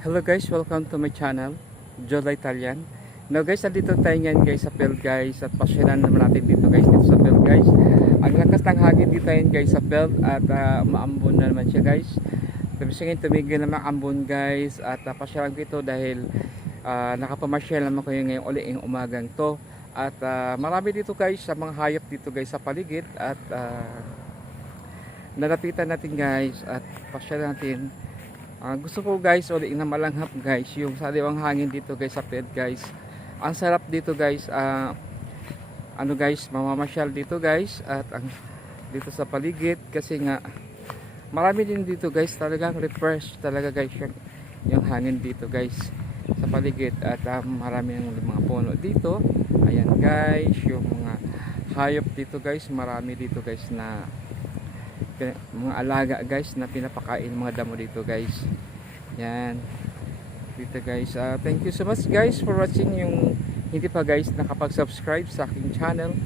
Hello guys, welcome to my channel, Jola Italian. Now guys, nandito tayo ngayon guys sa field guys at pasyalan naman natin dito guys dito sa field guys. Ang lakas ng hangin dito ngayon guys sa field at maambon na naman siya guys. Tapos ngayon tumigil naman ambon guys at pasyalan ko ito dahil nakapamasyal naman ko yung ngayong uli yung umagang to. At marami dito guys sa mga hayop dito guys sa paligid at nalapitan natin guys at pasyalan natin. Gusto ko guys ulit na malanghap guys yung saliwang hangin dito guys sa field guys. Ang sarap dito guys, ano guys, mamamasyal dito guys at dito sa paligid kasi nga marami din dito guys, talagang refresh talaga guys yung hangin dito guys sa paligid at marami ng mga puno dito. Ayan guys, yung mga hayop dito guys, marami dito guys na mga alaga guys na pinapakain mga damo dito guys. Yan dito guys. Thank you so much guys for watching. Yung hindi pa guys nakapag-subscribe sa aking channel